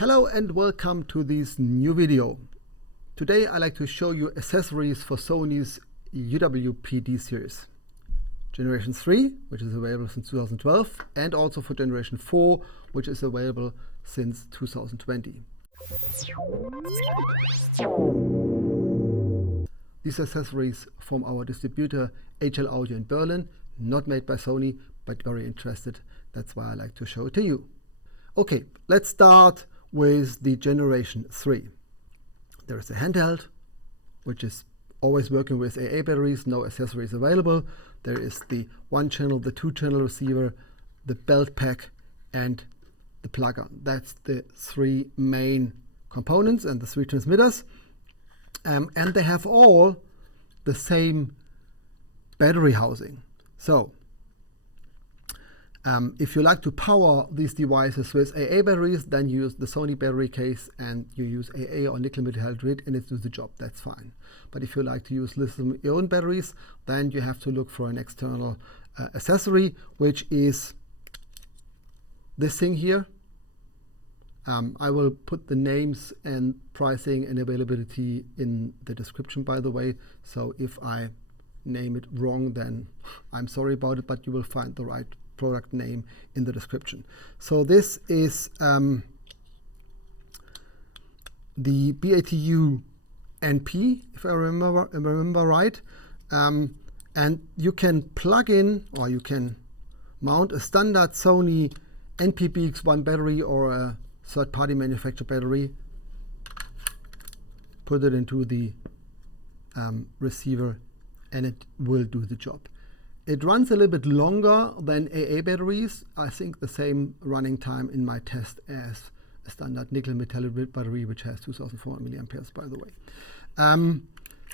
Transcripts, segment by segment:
Hello and welcome to this new video. Today I like to show you accessories for Sony's UWP D Series. Generation 3, which is available since 2012, and also for Generation 4, which is available since 2020. These accessories from our distributor HL Audio in Berlin, not made by Sony, but very interested. That's why I like to show it to you. Okay, let's start with the Generation 3. There is a handheld, which is always working with AA batteries, no accessories available. There is the 1-channel, the 2-channel receiver, the belt pack, and the plug-on. That's the 3 main components and the 3 transmitters. And they have all the same battery housing. So, if you like to power these devices with AA batteries, then you use the Sony battery case and you use AA or nickel metal hydride and it does the job. That's fine. But if you like to use lithium-ion batteries, then you have to look for an external accessory, which is this thing here. I will put the names and pricing and availability in the description, by the way. So if I name it wrong, then I'm sorry about it, but you will find the right product name in the description. So this is the BATU NP, if I remember right. And you can plug in, or you can mount a standard Sony NPBX1 battery or a third-party manufacturer battery, put it into the receiver, and it will do the job. It runs a little bit longer than AA batteries. I think the same running time in my test as a standard nickel metal hydride battery, which has 2,400 milliamperes, by the way.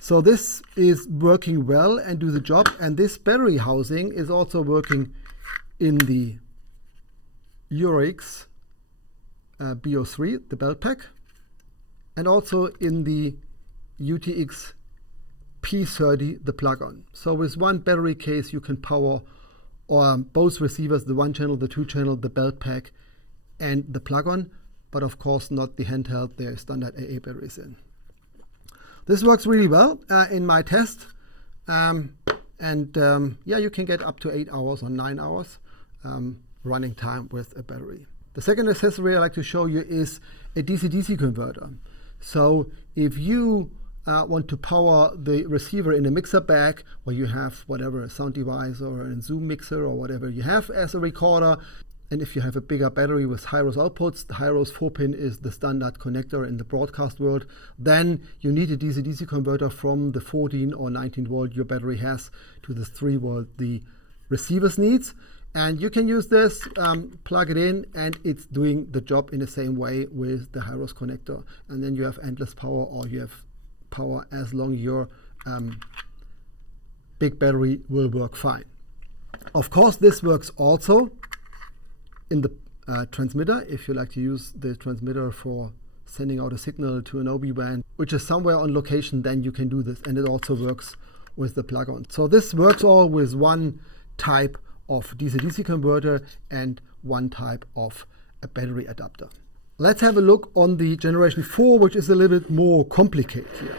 So this is working well and do the job. And this battery housing is also working in the URX BO3, the belt pack, and also in the UTX P30, the plug-on. So with one battery case you can power both receivers, the 1-channel, the 2-channel, the belt pack, and the plug-on, but of course not the handheld. There are standard AA batteries in. This works really well in my test, yeah, you can get up to 8 hours or 9 hours running time with a battery. The second accessory I like to show you is a DC-DC converter. So if you want to power the receiver in a mixer bag, where you have whatever, a sound device or a Zoom mixer or whatever you have as a recorder, and if you have a bigger battery with high-ROS outputs, the high-ROS 4-pin is the standard connector in the broadcast world, then you need a DC-DC converter from the 14 or 19 volt your battery has to the 3 volt the receiver's needs. And you can use this, plug it in, and it's doing the job in the same way with the high-ROS connector. And then you have endless power, or you have power as long as your big battery will work fine. Of course, this works also in the transmitter. If you like to use the transmitter for sending out a signal to an OB band, which is somewhere on location, then you can do this, and it also works with the plug-on. So this works all with one type of DC-DC converter and one type of a battery adapter. Let's have a look on the Generation 4, which is a little bit more complicated here.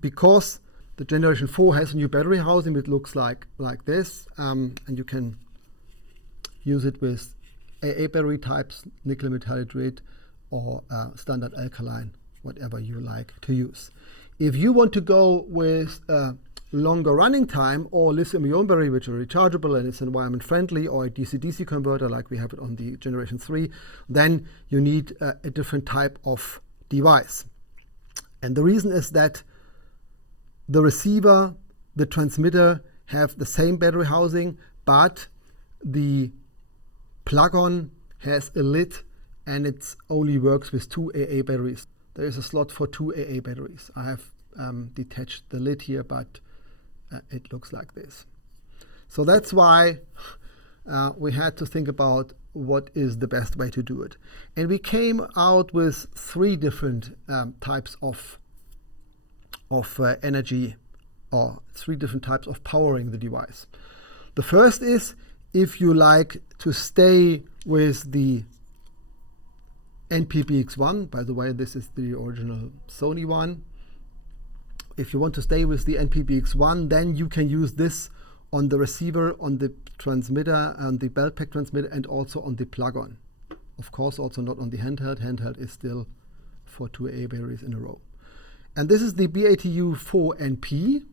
Because the Generation 4 has a new battery housing, which looks like this, and you can use it with AA battery types, nickel metal hydride, or standard alkaline, whatever you like to use. If you want to go with longer running time, or lithium-ion battery, which are rechargeable and is environment friendly, or a DC-DC converter like we have it on the Generation 3, then you need a different type of device. And the reason is that the receiver, the transmitter have the same battery housing, but the plug-on has a lid and it only works with 2 AA batteries. There is a slot for 2 AA batteries. I have detached the lid here, but it looks like this. So that's why we had to think about what is the best way to do it. And we came out with 3 different types of energy, or 3 different types of powering the device. The first is if you like to stay with the NPBX1. By the way, this is the original Sony one. If you want to stay with the NPBX1, then you can use this on the receiver, on the transmitter, on the belt pack transmitter, and also on the plug-on. Of course, also not on the handheld. Handheld is still for 2 AA batteries in a row. And this is the BATU4NP.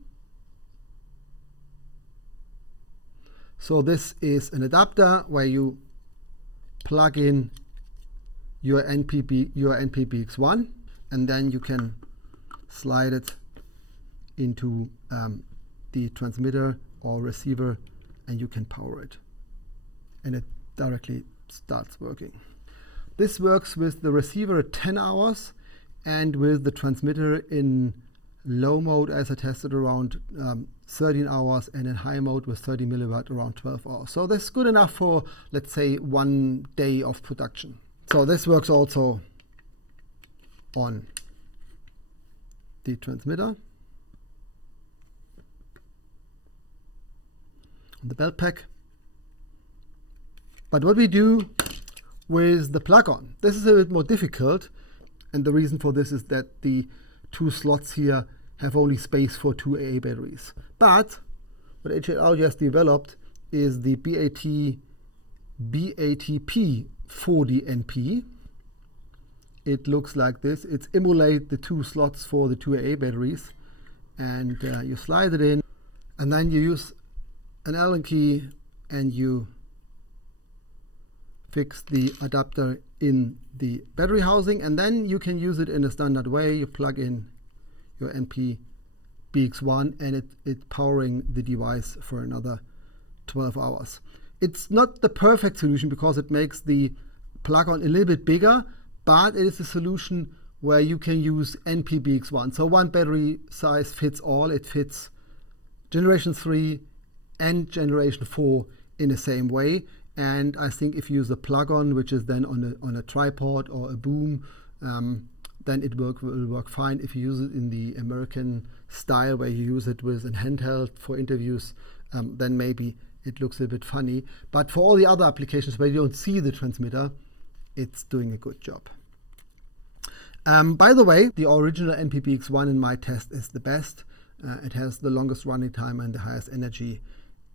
So this is an adapter where you plug in your NPBX1, and then you can slide it into the transmitter or receiver, and you can power it, and it directly starts working. This works with the receiver at 10 hours and with the transmitter in low mode, as I tested, around 13 hours, and in high mode with 30 milliwatt around 12 hours. So that's good enough for, let's say, 1 day of production. So this works also on the transmitter, on the belt pack. But what we do with the plug-on, this is a bit more difficult, and the reason for this is that the 2 slots here have only space for 2 AA batteries. But what HL just developed is the BATP40NP. It looks like this. It emulates the 2 slots for the 2 AA batteries, and you slide it in, and then you use an Allen key and you fix the adapter in the battery housing, and then you can use it in a standard way. You plug in your NPBX1 and it's powering the device for another 12 hours. It's not the perfect solution because it makes the plug-on a little bit bigger, but it is a solution where you can use NPBX1. So one battery size fits all. It fits generation 3 and generation 4 in the same way. And I think if you use a plug-on, which is then on a tripod or a boom, then it will work fine. If you use it in the American style, where you use it with a handheld for interviews, then maybe it looks a bit funny. But for all the other applications where you don't see the transmitter, it's doing a good job. By the way, the original NPBX1 in my test is the best. It has the longest running time and the highest energy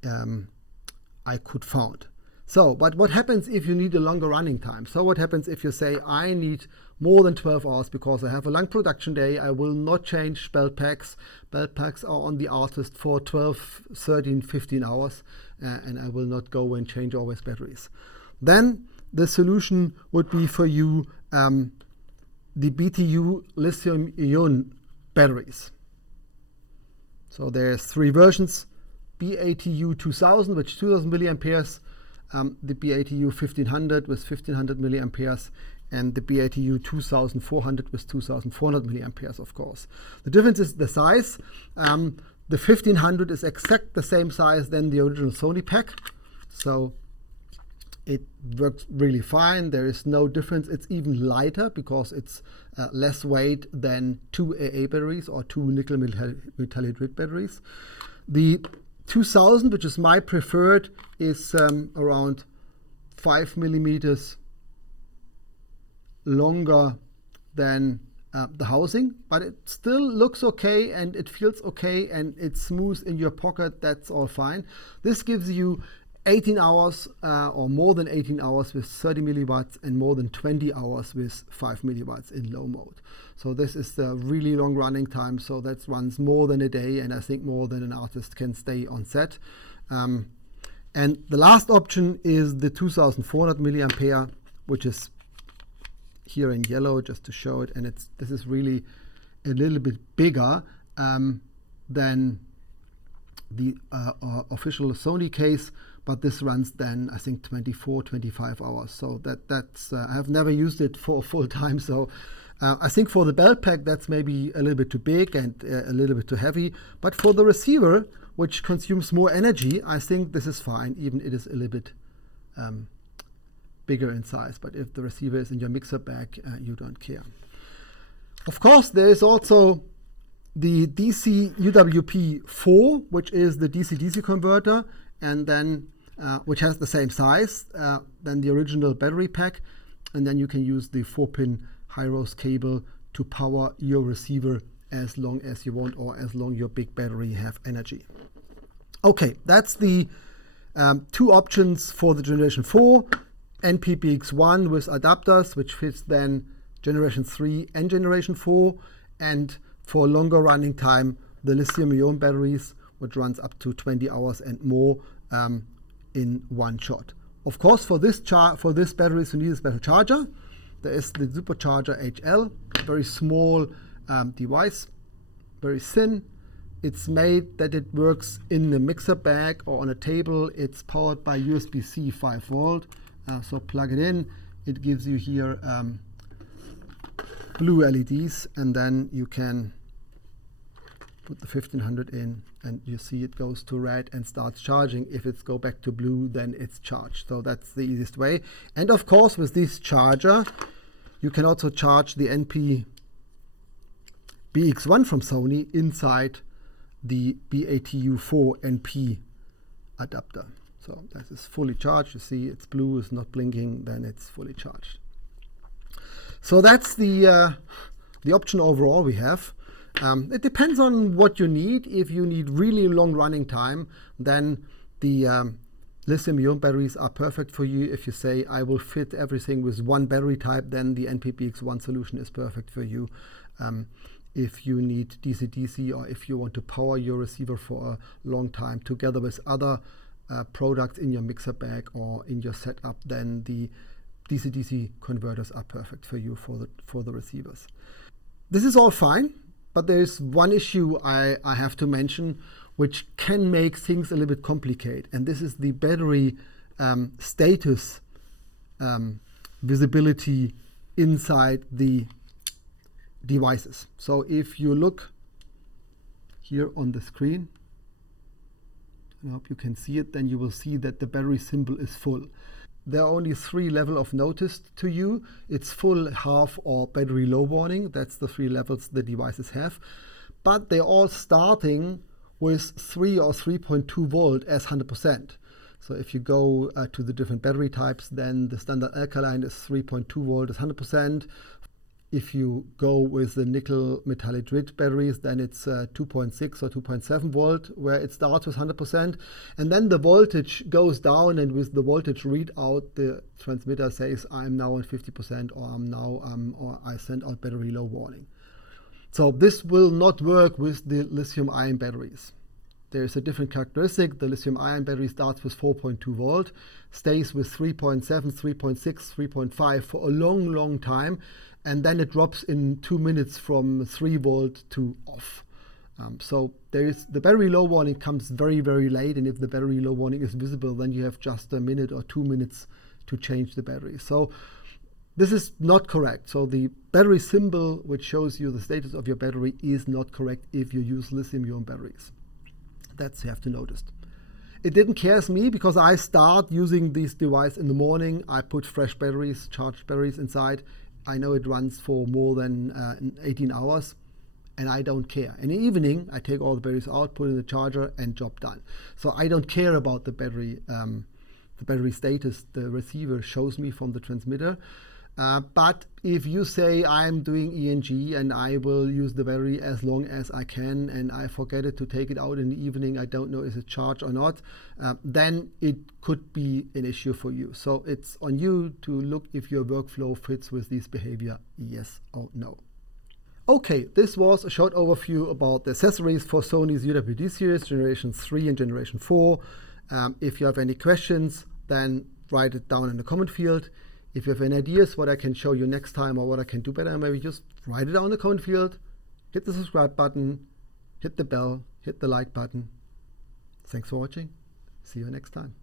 I could find. So, but what happens if you need a longer running time? So what happens if you say, I need more than 12 hours because I have a long production day, I will not change belt packs. Belt packs are on the artist for 12, 13, 15 hours, and I will not go and change always batteries. Then the solution would be for you the BTU lithium-ion batteries. So there's 3 versions: BATU 2000, which is 2000 milliamperes, the BATU 1500 with 1500 milliamperes, and the BATU 2400 with 2400 milliamperes, of course. The difference is the size. The 1500 is exact the same size than the original Sony pack, so it works really fine. There is no difference. It's even lighter because it's less weight than 2 AA batteries or 2 nickel metal hydride batteries. The 2000, which is my preferred, is around 5 millimeters longer than the housing, but it still looks okay and it feels okay and it's smooth in your pocket. That's all fine. This gives you 18 hours or more than 18 hours with 30 milliwatts and more than 20 hours with 5 milliwatts in low mode. So this is the really long running time, so that runs more than a day, and I think more than an artist can stay on set. And the last option is the 2400 milliampere, which is here in yellow just to show it, and this is really a little bit bigger than the official Sony case, but this runs then I think 24, 25 hours. So that's I have never used it for full time, so I think for the belt pack that's maybe a little bit too big and a little bit too heavy, but for the receiver, which consumes more energy, I think this is fine, even it is a little bit bigger in size. But if the receiver is in your mixer bag, you don't care. Of course, there is also the DC UWP 4, which is the DC-DC converter, and then which has the same size than the original battery pack. and then you can use the 4-pin high-rose cable to power your receiver as long as you want, or as long your big battery have energy. Okay, that's the two options for the generation 4, NP-BX1 with adapters, which fits then generation 3 and generation 4, and for longer running time, the lithium-ion batteries, which runs up to 20 hours and more in one shot. Of course, for this batteries, you need a special charger. There is the supercharger HL, very small device, very thin. It's made that it works in a mixer bag or on a table. It's powered by USB-C 5 volt. So plug it in. It gives you here blue LEDs, and then you can put the 1500 in, and you see it goes to red and starts charging. If it's go back to blue, then it's charged. So that's the easiest way. And of courwith this charger, you can also charge the NP-BX1 from Sony inside the BATU4 NP adapter. So this is fully charged. You see it's blue, it's not blinking, then it's fully charged. So that's the option overall we have. It depends on what you need. If you need really long running time, then the lithium-ion batteries are perfect for you. If you say, I will fit everything with one battery type, then the NP-BX1 solution is perfect for you. If you need DC-DC, or if you want to power your receiver for a long time together with other products in your mixer bag or in your setup, then the DC-DC converters are perfect for you for the receivers. This is all fine, but there is one issue I have to mention, which can make things a little bit complicated, and this is the battery status visibility inside the devices. So if you look here on the screen, I hope you can see it, then you will see that the battery symbol is full. There are only 3 levels of notice to you. It's full, half, or battery low warning. That's the 3 levels the devices have. But they're all starting with 3 or 3.2 volt as 100%. So if you go to the different battery types, then the standard alkaline is 3.2 volt as 100%. If you go with the nickel metallic rich batteries, then it's 2.6 or 2.7 volt, where it starts with 100%. And then the voltage goes down, and with the voltage readout, the transmitter says, I'm now on 50%, or I'm now, or I send out battery low warning. So this will not work with the lithium-ion batteries. There's a different characteristic. The lithium-ion battery starts with 4.2 volt, stays with 3.7, 3.6, 3.5 for a long, long time, and then it drops in 2 minutes from 3 volt to off. So the battery low warning comes very, very late, and if the battery low warning is visible, then you have just a minute or 2 minutes to change the battery. So this is not correct. So the battery symbol, which shows you the status of your battery, is not correct if you use lithium-ion batteries. That's you have to notice. It didn't care me, because I start using this device in the morning. I put fresh batteries, charged batteries inside. I know it runs for more than 18 hours, and I don't care. In the evening, I take all the batteries out, put in the charger, and job done. So I don't care about the battery status the receiver shows me from the transmitter. But if you say I'm doing ENG and I will use the battery as long as I can, and I forget it to take it out in the evening, I don't know if it's charged or not, then it could be an issue for you. So it's on you to look if your workflow fits with this behavior, yes or no. Okay, this was a short overview about the accessories for Sony's UWP D Series Generation 3 and Generation 4. If you have any questions, then write it down in the comment field. If you have any ideas what I can show you next time or what I can do better, maybe just write it down in the comment field, hit the subscribe button, hit the bell, hit the like button. Thanks for watching. See you next time.